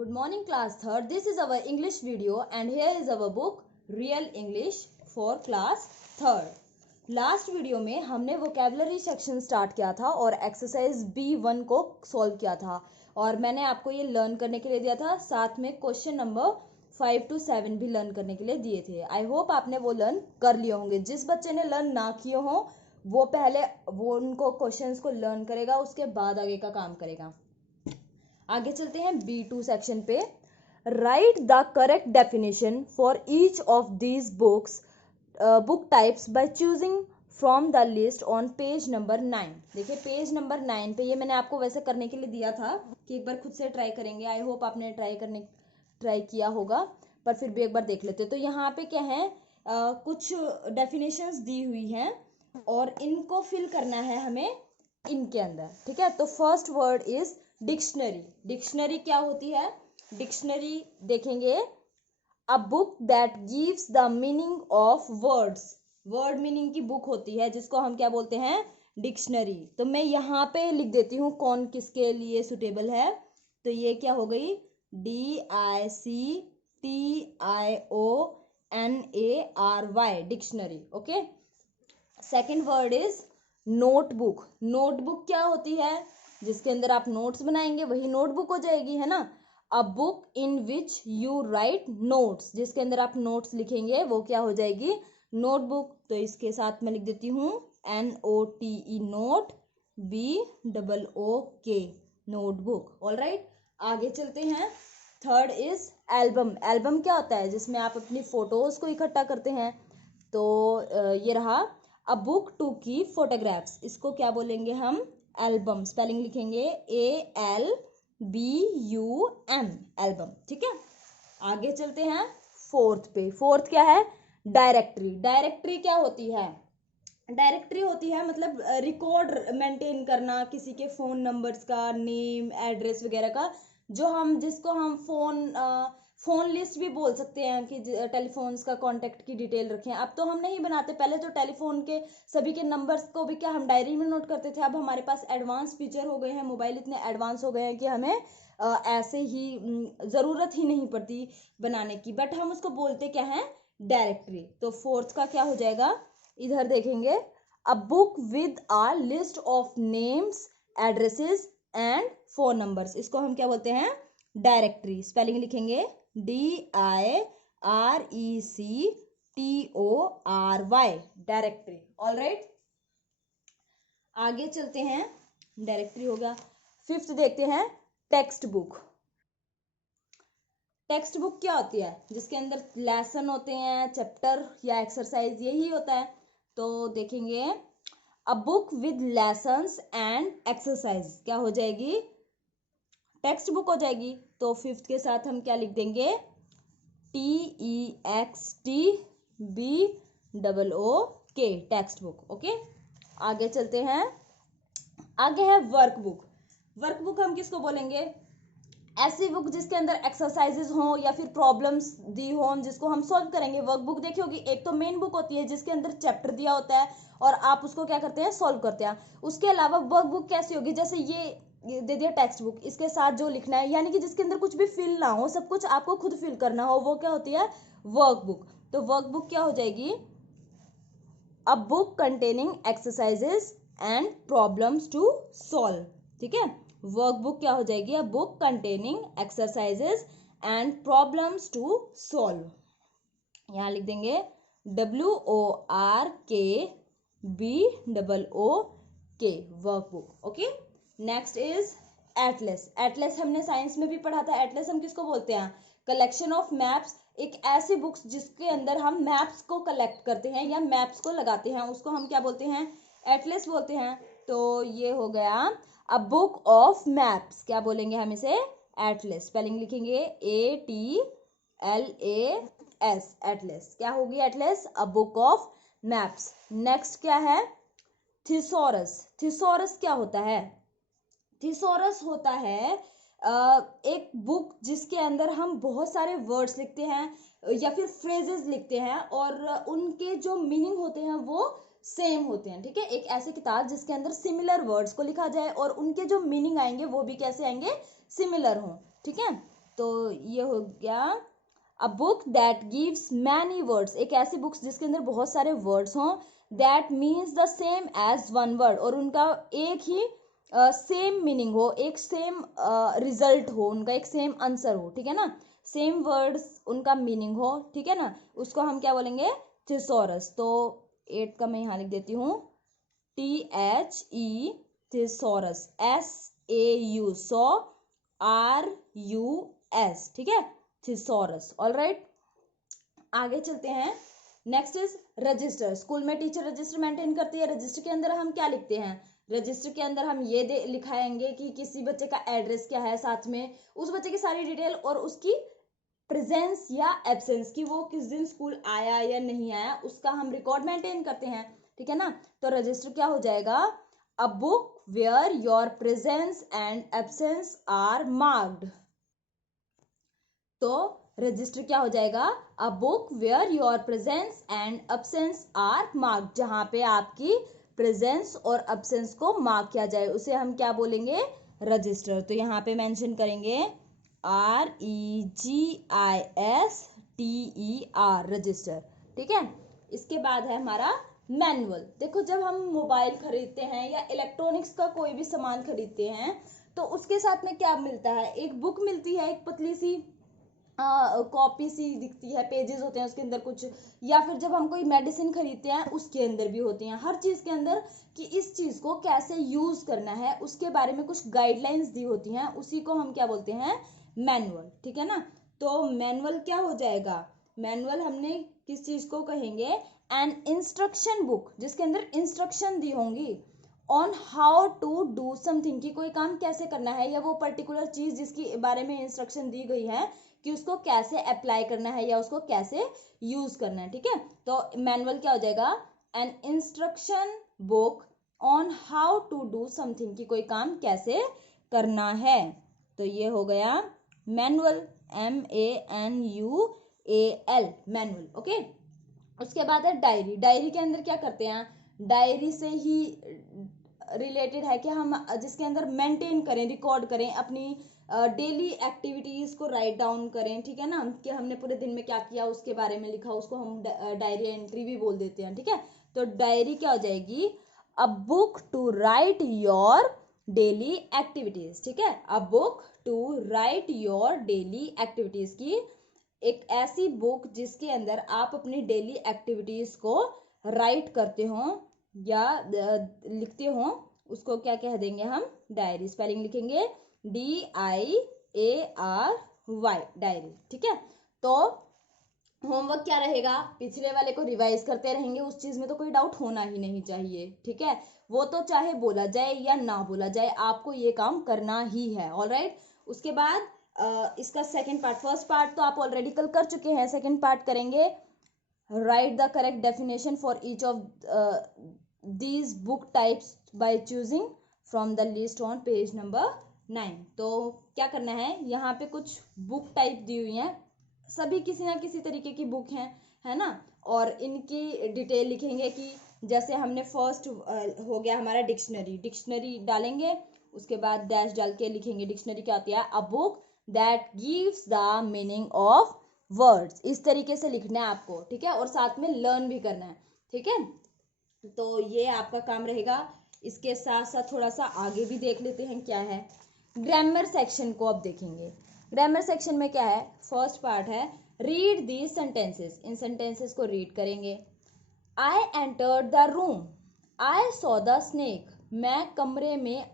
Good morning class third. This is our English video and here is our book Real English for class third. Last video में हमने vocabulary section start किया था और exercise B1 को solve किया था और मैंने आपको ये लर्न करने के लिए दिया था, साथ में क्वेश्चन नंबर 5 to 7 भी लर्न करने के लिए दिए थे। आई होप आपने वो लर्न कर लिए होंगे। जिस बच्चे ने लर्न ना किए हो वो पहले उनको क्वेश्चंस को लर्न करेगा, उसके बाद आगे का काम करेगा। आगे चलते हैं B2 सेक्शन पे। Right the correct definition for each of these books book types by choosing from the list on page number 9। देखिए पेज नंबर 9 पे ये मैंने आपको वैसे करने के लिए दिया था कि एक बार खुद से ट्राई करेंगे। आई होप आपने ट्राई किया होगा, पर फिर भी एक बार देख लेते। तो यहाँ पे क्या है, कुछ डेफिनेशंस दी हुई हैं और इनको फिल करना है हमें इनके अंदर, ठीक है। तो first word is dictionary. Dictionary क्या होती है? डिक्शनरी देखेंगे, अ book that gives the meaning of words. Word meaning की बुक होती है जिसको हम क्या बोलते हैं? डिक्शनरी। तो मैं यहाँ पे लिख देती हूँ कौन किसके लिए सुटेबल है। तो ये क्या हो गई? DICTIONARY, dictionary. Okay. Second word is notebook. Notebook क्या होती है? जिसके अंदर आप नोट्स बनाएंगे वही नोटबुक हो जाएगी, है ना। A book in which you right notes, जिसके अंदर आप नोट्स लिखेंगे वो क्या हो जाएगी? नोटबुक। तो इसके साथ मैं लिख देती हूँ NOTE, note, BOOK, notebook. All right, आगे चलते हैं। Third is album. एल्बम क्या होता है? जिसमें आप अपनी फोटोज को इकट्ठा करते हैं। तो ये रहा, अ बुक टू की फोटोग्राफ्स, इसको क्या बोलेंगे हम? एल्बम। स्पेलिंग लिखेंगे ALBUM, एल्बम, ठीक है। आगे चलते हैं फोर्थ पे। फोर्थ क्या है? डायरेक्टरी। डायरेक्टरी क्या होती है? डायरेक्टरी होती है मतलब रिकॉर्ड मेंटेन करना किसी के फोन नंबर्स का, नेम, एड्रेस वगैरह का, जिसको हम फोन लिस्ट भी बोल सकते हैं कि टेलीफोन्स का कांटेक्ट की डिटेल रखें। अब तो हम नहीं बनाते, पहले तो टेलीफोन के सभी के नंबर्स को भी क्या हम डायरी में नोट करते थे। अब हमारे पास एडवांस फीचर हो गए हैं, मोबाइल इतने एडवांस हो गए हैं कि हमें ऐसे ही ज़रूरत ही नहीं पड़ती बनाने की, बट हम उसको बोलते क्या है? डायरेक्टरी। तो फोर्थ का क्या हो जाएगा? इधर देखेंगे, a book with a list of names, addresses and phone numbers, इसको हम क्या बोलते हैं? डायरेक्टरी। स्पेलिंग लिखेंगे DIRECTORY, डायरेक्टरी। ऑल राइट, आगे चलते हैं। डायरेक्टरी हो गया। फिफ्थ देखते हैं, टेक्स्ट बुक। टेक्स्ट बुक क्या होती है? जिसके अंदर लेसन होते हैं, चैप्टर या एक्सरसाइज, यही होता है। तो देखेंगे, a book with lessons and exercise क्या हो जाएगी? टेक्स्ट बुक हो जाएगी। तो फिफ्थ के साथ हम क्या लिख देंगे? TEXTBOOK, text book. ओके, आगे चलते हैं। आगे है वर्कबुक। वर्कबुक हम किसको बोलेंगे? ऐसी बुक जिसके अंदर एक्सरसाइजेज हो या फिर प्रॉब्लम्स दी हो जिसको हम सॉल्व करेंगे। वर्कबुक देखी होगी, एक तो मेन बुक होती है जिसके अंदर चैप्टर दिया होता है और आप उसको क्या करते हैं? सॉल्व करते हैं। उसके अलावा वर्कबुक कैसी होगी? जैसे ये दे दिया टेक्स्ट बुक, इसके साथ जो लिखना है, यानी कि जिसके अंदर कुछ भी फिल ना हो, सब कुछ आपको खुद फिल करना हो, वो क्या होती है? वर्कबुक। तो वर्कबुक क्या हो जाएगी? A book containing exercises and problems to solve, ठीक है। वर्कबुक क्या हो जाएगी? A book containing exercises and problems to solve. यहां लिख देंगे WORKBOOK, workbook. Okay, next is atlas. Atlas हमने साइंस में भी पढ़ा था। एटलस हम किसको बोलते हैं? Collection of maps. एक ऐसी बुक्स जिसके अंदर हम मैप्स को कलेक्ट करते हैं या मैप्स को लगाते हैं, उसको हम क्या बोलते हैं? एटलस बोलते हैं। तो ये हो गया अ बुक ऑफ मैप्स, क्या बोलेंगे हम इसे? एटलस। स्पेलिंग लिखेंगे ATLAS, एटलस। क्या होगी Atlas? A book of maps. Next क्या है? थिसॉरस। थिसॉरस क्या होता है? थिसॉरस होता है एक बुक जिसके अंदर हम बहुत सारे वर्ड्स लिखते हैं या फिर फ्रेजेस लिखते हैं और उनके जो मीनिंग होते हैं वो सेम होते हैं, ठीक है। एक ऐसी किताब जिसके अंदर सिमिलर वर्ड्स को लिखा जाए और उनके जो मीनिंग आएंगे वो भी कैसे आएंगे? सिमिलर हों, ठीक है। तो ये हो गया a book that gives many words, एक ऐसी बुक्स जिसके अंदर बहुत सारे वर्ड्स हों, that means the same as one word, और उनका एक ही सेम मीनिंग हो, एक सेम रिजल्ट हो, उनका एक सेम आंसर हो, ठीक है ना, सेम वर्ड्स उनका मीनिंग हो, ठीक है ना, उसको हम क्या बोलेंगे, थिसॉरस। तो 8 का मैं यहाँ लिख देती हूँ THE thesaurus, SAU so RUS, ठीक है, थिसॉरस। ऑलराइट, आगे चलते हैं। Next is register. स्कूल में टीचर रजिस्टर मेंटेन करती है। रजिस्टर के अंदर हम क्या लिखते हैं, रजिस्टर के अंदर हम ये लिखाएंगे कि किसी बच्चे का एड्रेस क्या है, साथ में उस बच्चे की सारी डिटेल और उसकी प्रेजेंस या एब्सेंस की, वो किस दिन स्कूल आया या नहीं आया, उसका हम रिकॉर्ड मेंटेन करते हैं, ठीक है ना। तो रजिस्टर क्या हो जाएगा, a book where your presence and absence are marked. तो रजिस्टर क्या हो जाएगा, a book where your presence and absence are marked, जहां पे आपकी प्रेजेंस और एब्सेंस को मार्क किया जाए उसे हम क्या बोलेंगे, रजिस्टर। तो यहाँ पे मेंशन करेंगे REGISTER, रजिस्टर, ठीक है। इसके बाद है हमारा मैनुअल। देखो जब हम मोबाइल खरीदते हैं या इलेक्ट्रॉनिक्स का कोई भी सामान खरीदते हैं तो उसके साथ में क्या मिलता है, एक बुक मिलती है, एक पतली सी कॉपी सी दिखती है, पेजेस होते हैं उसके अंदर कुछ, या फिर जब हम कोई मेडिसिन खरीदते हैं उसके अंदर भी होती हैं, हर चीज के अंदर कि इस चीज को कैसे यूज करना है उसके बारे में कुछ गाइडलाइंस दी होती हैं, उसी को हम क्या बोलते हैं, मैनुअल, ठीक है ना। तो मैनुअल क्या हो जाएगा, मैनुअल हमने किस चीज को कहेंगे, एन इंस्ट्रक्शन बुक, जिसके अंदर इंस्ट्रक्शन दी होंगी on how to do something, कि कोई काम कैसे करना है, या वो पर्टिकुलर चीज जिसके बारे में इंस्ट्रक्शन दी गई है कि उसको कैसे अप्लाई करना है या उसको कैसे यूज करना है, ठीक है। तो मैनुअल क्या हो जाएगा, an instruction book on how to do something, कि कोई काम कैसे करना है। तो ये हो गया मैनुअल, MANUAL, मैनुअल, ओके। उसके बाद है डायरी। डायरी के अंदर क्या करते हैं, डायरी से ही रिलेटेड है कि हम जिसके अंदर मेंटेन करें, रिकॉर्ड करें, अपनी डेली एक्टिविटीज को राइट डाउन करें, ठीक है ना, कि हमने पूरे दिन में क्या किया उसके बारे में लिखा, उसको हम डायरी एंट्री भी बोल देते हैं, ठीक है। तो डायरी क्या हो जाएगी, a book to write your daily activities, ठीक है, a book to write your daily activities, की एक ऐसी बुक जिसके अंदर आप अपनी डेली एक्टिविटीज को राइट करते हो या लिखते हो, उसको क्या कह देंगे हम, डायरी। स्पेलिंग लिखेंगे DIARY, डायरी, ठीक है। तो होमवर्क क्या रहेगा, पिछले वाले को रिवाइज करते रहेंगे, उस चीज में तो कोई डाउट होना ही नहीं चाहिए, ठीक है, वो तो चाहे बोला जाए या ना बोला जाए आपको ये काम करना ही है, ऑलराइट। उसके बाद इसका सेकंड पार्ट, फर्स्ट पार्ट तो आप ऑलरेडी कल कर चुके हैं, सेकंड पार्ट करेंगे, right the correct definition for each of these book types by choosing from the list on page number 9। तो क्या करना है, यहाँ पे कुछ बुक टाइप दी हुई हैं, सभी किसी ना किसी तरीके की बुक हैं, है ना, और इनकी डिटेल लिखेंगे कि जैसे हमने फर्स्ट हो गया हमारा डिक्शनरी, डिक्शनरी डालेंगे, उसके बाद डैश डाल के लिखेंगे डिक्शनरी क्या होती है, a book that gives the meaning of words, इस तरीके से लिखना है आपको, ठीक है, और साथ में लर्न भी करना है, ठीक है। तो ये आपका काम रहेगा। इसके साथ साथ थोड़ा सा आगे भी देख लेते हैं क्या है, ग्रामर सेक्शन को अब देखेंगे। ग्रामर सेक्शन में क्या है, फर्स्ट पार्ट है read these sentences, in sentences को रीड करेंगे। I entered the room, I saw the snake, मैं कमरे में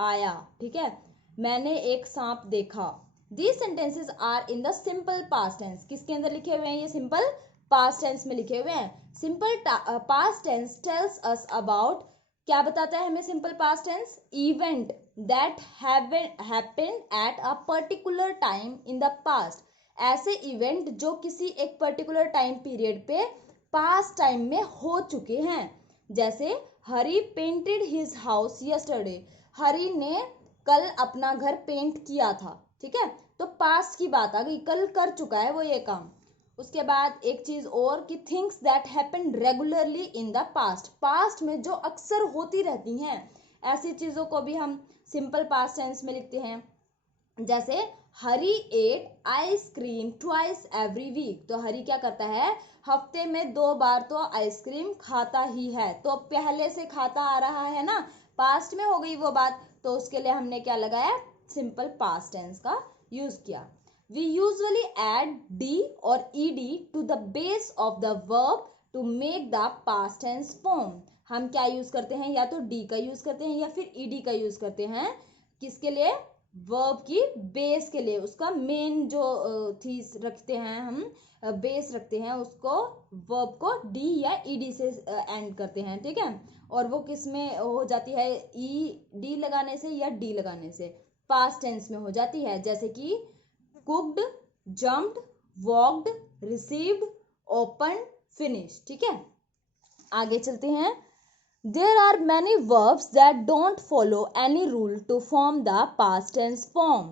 आया, ठीक है, मैंने एक सांप देखा। These sentences are in the simple past tense, किसके अंदर लिखे हुए हैं, ये सिंपल पास्ट टेंस में लिखे हुए हैं। Simple past tense tells us about, क्या बताता है हमें simple past tense, event that happened at a particular time in the past, ऐसे इवेंट जो किसी एक पर्टिकुलर टाइम पीरियड पे पास्ट टाइम में हो चुके हैं। जैसे Hari painted his house yesterday, Hari ने कल अपना घर पेंट किया था, ठीक है, तो पास्ट की बात आ गई, कल कर चुका है वो ये काम। उसके बाद एक चीज और कि things that happen regularly in the past, past में जो अक्सर होती रहती हैं ऐसी चीजों को भी हम सिंपल पास्ट टेंस में लिखते हैं। जैसे Hari ate ice cream twice every week. तो हरी क्या करता है, हफ्ते में 2 बार तो आइसक्रीम खाता ही है। तो पहले से खाता आ रहा है ना, पास्ट में हो गई वो बात, तो उसके लिए हमने क्या लगाया, सिंपल पास्ट टेंस का यूज किया। वी यूजुअली एड डी और ED to the base of the verb to make the past tense form. हम क्या यूज करते हैं, या तो डी का यूज करते हैं या फिर ईडी का यूज करते हैं। किसके लिए, वर्ब की बेस के लिए, उसका मेन जो थीस रखते हैं हम, बेस रखते हैं उसको, वर्ब को डी या ईडी से एंड करते हैं, ठीक है। और वो किस में हो जाती है, ई डी लगाने से या डी लगाने से, पास्ट टेंस में हो जाती है। जैसे कि cooked, jumped, walked, received, open, finish, ठीक है। आगे चलते हैं। There are many verbs that don't follow any rule to form the past tense form.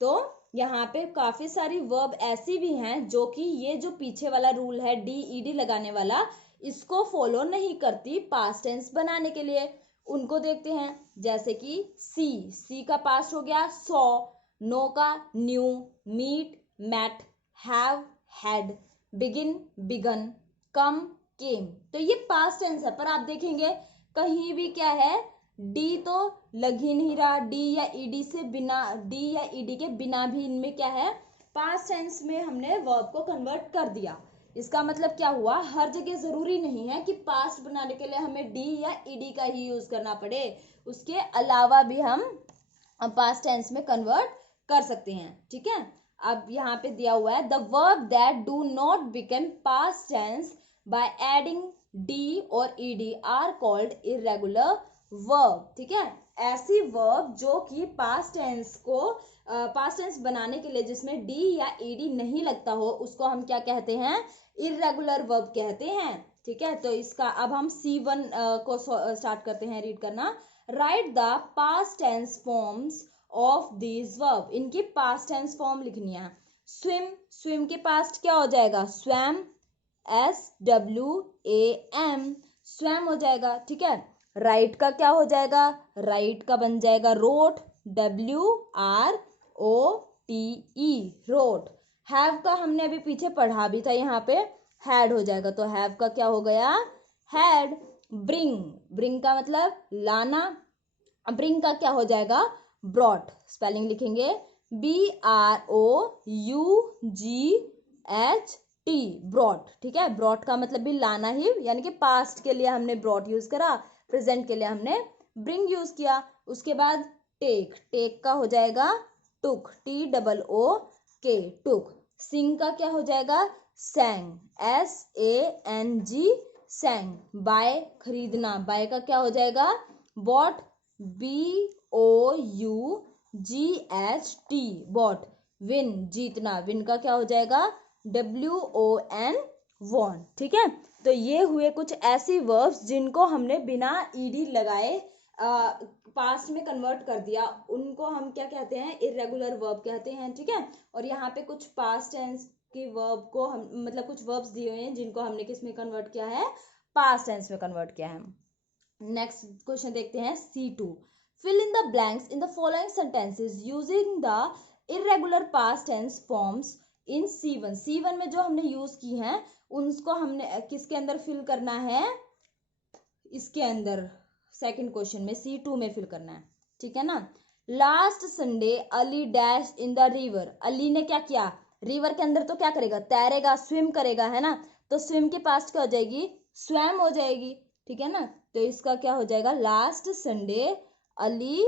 तो यहाँ पे काफी सारी वर्ब ऐसी भी हैं जो कि ये जो पीछे वाला रूल है डी ईडी लगाने वाला, इसको फॉलो नहीं करती पास्ट टेंस बनाने के लिए। उनको देखते हैं। जैसे कि सी का पास्ट हो गया सॉ, नो का knew, meet met, have had, begin began, come came. तो ये पास्ट टेंस है, पर आप देखेंगे कहीं भी क्या है, डी तो लग ही नहीं रहा। डी या ईडी से बिना, डी या ईडी के बिना भी इनमें क्या है, पास्ट टेंस में हमने वर्ब को कन्वर्ट कर दिया। इसका मतलब क्या हुआ, हर जगह जरूरी नहीं है कि पास्ट बनाने के लिए हमें डी या ईडी का ही यूज करना पड़े, उसके अलावा भी हम पास्ट टेंस में कन्वर्ट कर सकते हैं, ठीक है। अब यहाँ पे दिया हुआ है, the verb that do not become past tense by adding D और ED are called irregular verb, ठीक है। ऐसी वर्ब जो कि पास्ट टेंस को पास्ट टेंस बनाने के लिए जिसमें डी या ईडी नहीं लगता हो, उसको हम क्या कहते हैं, इरेगुलर वर्ब कहते हैं, ठीक है। तो इसका अब हम C1 को स्टार्ट करते हैं रीड करना। Write the past tense forms of these verb. इनकी पास्ट टेंस फॉर्म लिखनी है। स्विम के पास्ट क्या हो जाएगा, स्वैम, SWAM, स्वैम हो जाएगा, ठीक है। राइट का क्या हो जाएगा, राइट का बन जाएगा रोट, WROTE, रोट। हैव का हमने अभी पीछे पढ़ा भी था, यहाँ पे हैड हो जाएगा, तो हैव का क्या हो गया, हैड। ब्रिंग का मतलब लाना, ब्रिंग का क्या हो जाएगा, ब्रॉट। स्पेलिंग लिखेंगे BROUGHT, ब्रॉट, ठीक है। ब्रॉट का मतलब भी लाना ही, यानी कि पास्ट के लिए हमने ब्रॉट यूज करा, प्रेजेंट के लिए हमने ब्रिंग यूज किया। उसके बाद टेक का हो जाएगा टुक, TOOK, टुक। सिंग का क्या हो जाएगा, सैंग, SANG, सैंग। बाय खरीदना, बाय का क्या हो जाएगा, बॉट, BOUGHT, बॉट। विन, जीतना, विन का क्या हो जाएगा, WON, वॉन, ठीक है। तो ये हुए कुछ ऐसी वर्ब्स जिनको हमने बिना ईडी लगाए पास्ट में कन्वर्ट कर दिया, उनको हम क्या कहते हैं, इरेगुलर वर्ब कहते हैं, ठीक है। और यहाँ पे कुछ पास्ट टेंस की वर्ब को हम, मतलब कुछ वर्ब्स दिए हुए हैं जिनको हमने किस में कन्वर्ट किया है, पास्ट टेंस में कन्वर्ट किया है। नेक्स्ट क्वेश्चन देखते हैं C2। Fill in the blanks in the following sentences using the irregular past tense forms in C1 में जो हमने यूज की हैं उनको हमने किसके अंदर फिल करना है, इसके अंदर सेकंड क्वेश्चन में C2 में फिल करना है, ठीक है ना। Last Sunday Ali dash in the river. Ali ने क्या किया, रिवर के अंदर तो क्या करेगा, तैरेगा, स्विम करेगा, है ना। तो स्विम के पास्ट क्या हो जाएगी, स्वैम हो जाएगी, ठीक है ना। तो इसका क्या हो जाएगा, last Sunday Ali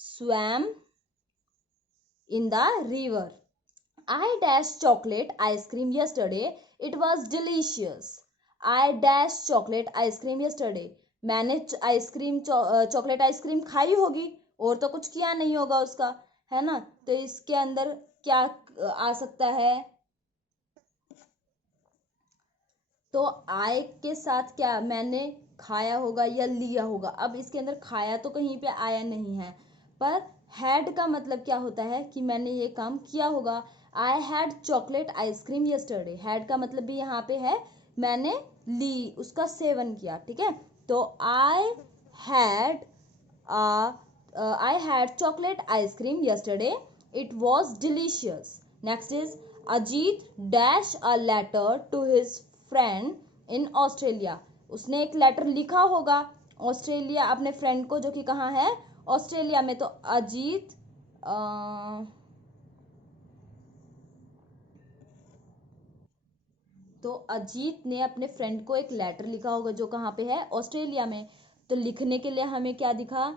swum in the river. I dashed chocolate ice cream yesterday. It was delicious. I dashed chocolate ice cream yesterday. मैंने आइसक्रीम चॉकलेट आइसक्रीम खाई होगी, और तो कुछ किया नहीं होगा उसका, है ना। तो इसके अंदर क्या आ सकता है, तो I के साथ क्या मैंने खाया होगा या लिया होगा। अब इसके अंदर खाया तो कहीं पे आया नहीं है, पर हैड का मतलब क्या होता है कि मैंने ये काम किया होगा। I had chocolate ice cream yesterday, had का मतलब भी यहाँ पे है मैंने ली, उसका सेवन किया, ठीक है। तो I had chocolate ice cream yesterday, It was delicious. Next is Ajit dash a letter to his friend in Australia. उसने एक लेटर लिखा होगा ऑस्ट्रेलिया अपने फ्रेंड को, जो कि कहाँ है, ऑस्ट्रेलिया में। तो अजीत अजीत ने अपने फ्रेंड को एक लेटर लिखा होगा जो कहाँ पे है, ऑस्ट्रेलिया में। तो लिखने के लिए हमें क्या दिखा,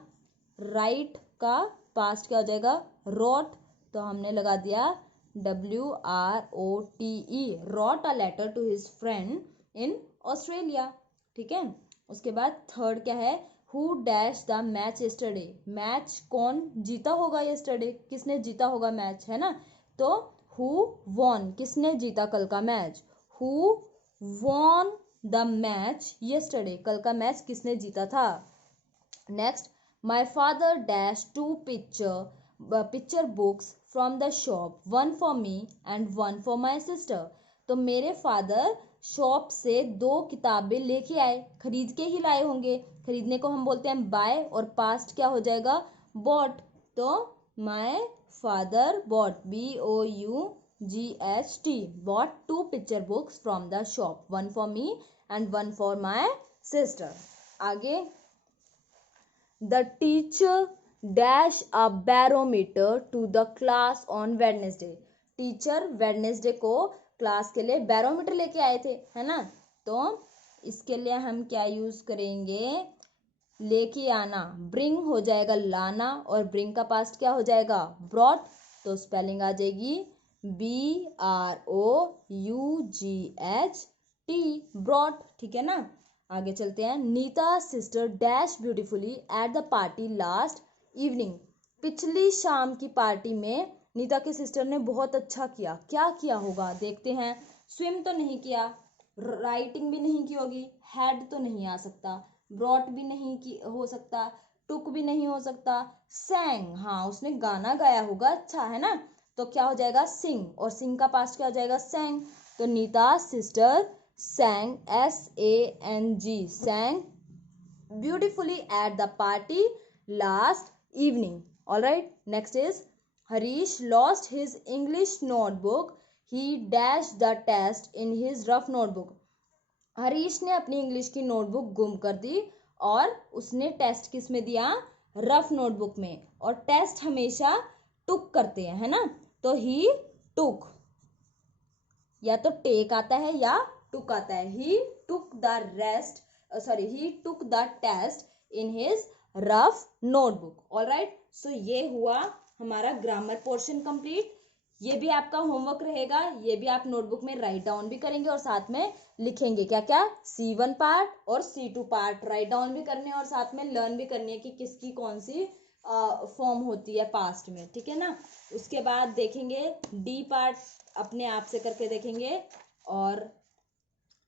राइट का पास्ट क्या हो जाएगा, रोट। तो हमने लगा दिया WROTE, wrote a letter to his friend in Australia. ठीक है। उसके बाद थर्ड क्या है, who dash the match yesterday. Match कौन जीता होगा यस्टरडे, किसने जीता होगा मैच, है ना। तो हु वॉन, किसने जीता कल का match, who won the match yesterday, कल का मैच किसने जीता था। Next, my father dash 2 picture books from the shop, 1 for me and 1 for my sister. तो मेरे फादर शॉप से 2 किताबें लेके आए, खरीद के ही लाए होंगे। खरीदने को हम बोलते हैं बाय, और पास्ट क्या हो जाएगा, बॉट। तो my father bought, BOUGHT, bought 2 picture books from the shop, 1 for me and 1 for my sister. आगे, the teacher dash a barometer to the class on Wednesday. Teacher Wednesday को class के लिए barometer लेके आए थे, है ना। तो इसके लिए हम क्या यूज करेंगे, लेके आना, ब्रिंग हो जाएगा लाना, और ब्रिंग का पास्ट क्या हो जाएगा, ब्रॉट। तो स्पेलिंग आ जाएगी BROUGHT, ब्रॉट। ठीक है ना। आगे चलते हैं, Neeta sister dash beautifully at the party last evening. पिछली शाम की पार्टी में नीता की सिस्टर ने बहुत अच्छा किया। क्या किया होगा देखते हैं। स्विम तो नहीं किया, राइटिंग भी नहीं की होगी, हैड तो नहीं आ सकता, ब्रॉट भी नहीं की हो सकता, टुक भी नहीं हो सकता, सैंग, हाँ उसने गाना गाया होगा, अच्छा है ना। तो क्या हो जाएगा, सिंग, और सिंग का पास्ट क्या हो जाएगा, सैंग। तो Neeta sister sang, SANG, sang beautifully at the party last evening. All right, next is Harish lost his English notebook. He dashed the test in his rough notebook. Harish ने अपनी इंग्लिश की नोटबुक गुम कर दी, और उसने टेस्ट किस में दिया, रफ नोटबुक में। और टेस्ट हमेशा टुक करते हैं, है ना। तो ही टुक, या तो टेक आता है या टुक आता है। he took the test in his rough notebook. all right, so ये हुआ हमारा ग्रामर पोर्शन कंप्लीट। ये भी आपका होमवर्क रहेगा, ये भी आप नोटबुक में राइट डाउन भी करेंगे और साथ में लिखेंगे क्या क्या, C1 पार्ट और C2 पार्ट राइट डाउन भी करने हैं, और साथ में लर्न भी करनी है कि किसकी कौन सी फॉर्म होती है पास्ट में। ठीक है ना। उसके बाद देखेंगे D पार्ट, अपने आप से करके देखेंगे, और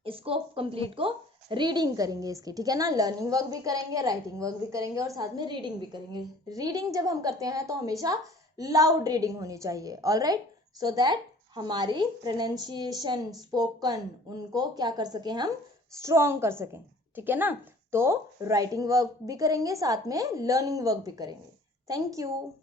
इसको कंप्लीट को रीडिंग करेंगे इसकी। ठीक है ना। लर्निंग वर्क भी करेंगे, राइटिंग वर्क भी करेंगे, और साथ में रीडिंग भी करेंगे। रीडिंग जब हम करते हैं तो हमेशा लाउड रीडिंग होनी चाहिए। ऑल राइट, सो दैट हमारी प्रोनाउंसिएशन, स्पोकन, उनको क्या कर सके, हम स्ट्रॉन्ग कर सकें। ठीक है ना। तो राइटिंग वर्क भी करेंगे, साथ में लर्निंग वर्क भी करेंगे। Thank you.